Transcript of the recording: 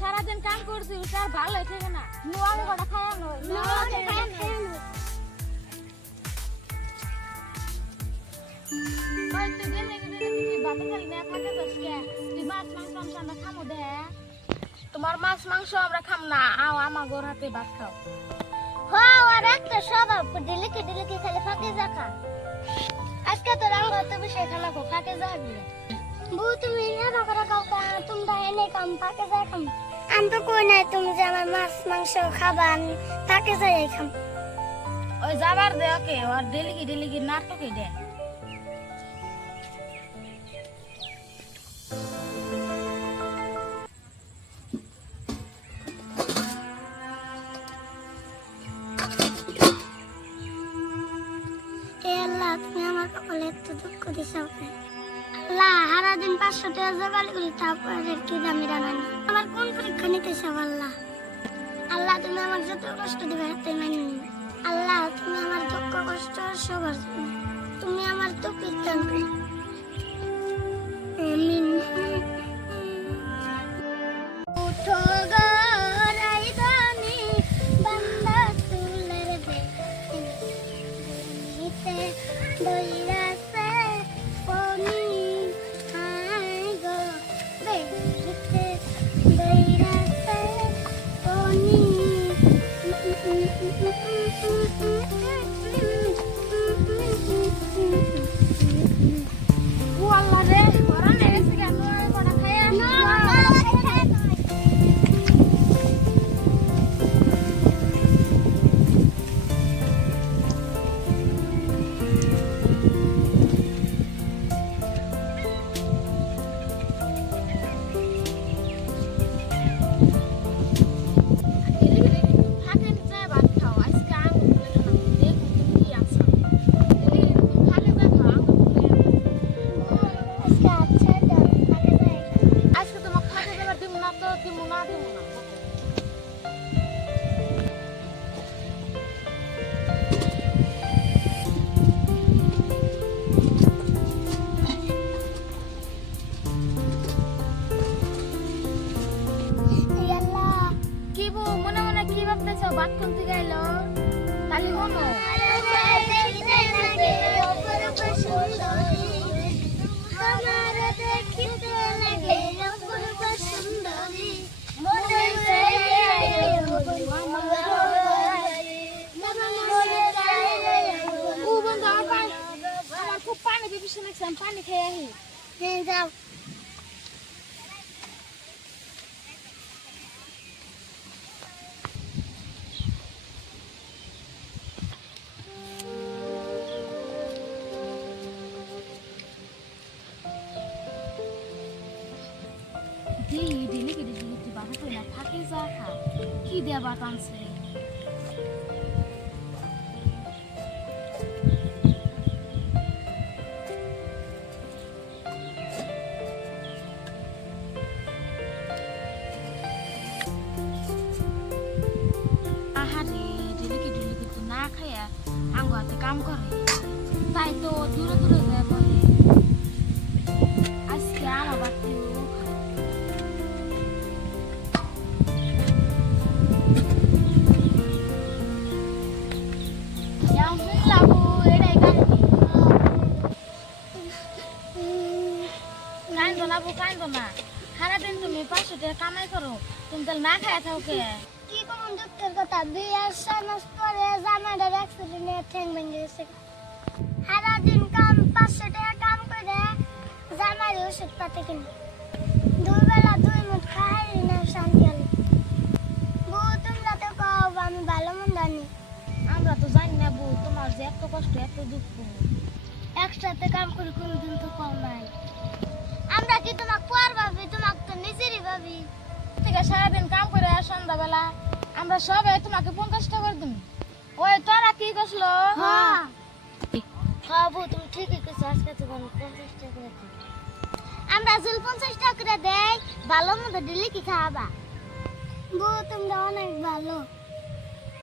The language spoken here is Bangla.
সারাদিন কাম করছি তার ভালো থেকে না। কটা খায় নয় খায় নয় গেলে গেলে তুই খালি না থাকে তো তুই মাছ মাংস মাংস আমরা খামো দে। তোমার মাছ মাংস আমরা খাম না। আও আমার গোর হাতে ভাত খাও। হ্যাঁ আর একটা স্বভাব ডিলিকে ডিলিকে খালি ফাঁকে জাকা আজকে তো রাম তো বিষয় খানা কো ফাঁকে যাবি বউ তুমি এনে করে কাউকে। তোমরা এনে কাম ফাঁকে যাই খাম। আমি তো কই নাই তুমি যে আমার মাছ মাংস খাবান ফাঁকে যাই খাম। ওই যাবার দে ওকে ওর ডেলিকি ডেলিকি নাটকে দে। তুমি আমার কপালে এত দুঃখ দিছো কেন? আল্লাহ দিন পাঁচশো টাকা জোগাড় করি, তারপরে কি দামি রান্না আমার কোন পরীক্ষা নিতে চাও আল্লাহ? তুমি আমার যত কষ্ট দিবে, হাতে আল্লাহ তুমি আমার দুঃখ, কষ্ট সবার তুমি আমার তো দান কোন থেকে আমার পানি আমার খুব পানি লাগছে পানি খেয়ে যাও। তুই বাবা তুই না ফাঁকে যা খা কি ডিলিকি তো না খাইয়া আঙ্গু হাতে কাম করে। তাই তো দূরে দূরে যায় বলে। আজকে আমার বাড়িতেও কান্দো না। সারাদিন তুমি পাঁচশো টাকা কামাই করো তুমি তাহলে না খাইয়া থাকো কে? কি কোন দুঃখের কথা? বিয়ের সানস পরে জামাইটার অ্যাক্সিডেন্টে ঠ্যাং ভেঙে গেছে। সারা দিন কাম পাঁচশো টাকা কাম করে জামাইর ওষুধ পাতে কিনে। দুই বেলা দুই মুঠ খাই না শান্তি হলো। বউ তোমরা তো কও আমি ভালো মন্দ আনি আমরা তো জানি না বউ তোমার যে এত কষ্ট এত দুঃখ। একসাথে কাম করে কোনদিন তো কম নাই। আমরা কি তোমাক পর ভাবি তোমাক তো নিজেরই ভাবি। থেকে সারাদিন কাম করে আর সন্ধ্যাবেলা। আমরা সবাই তোমাকে পঞ্চাশ টাকা করে দিন ওই তোরা কি করছিল? হ্যাঁ। বউ তুমি ঠিকই কইছো আজকে আমি পঞ্চাশ টাকা করে দিই। আমরা জুল পঞ্চাশ টাকা করে দেই ভালো মতো দিলে কি খাওয়াবা? বউ তোমরা অনেক ভালো।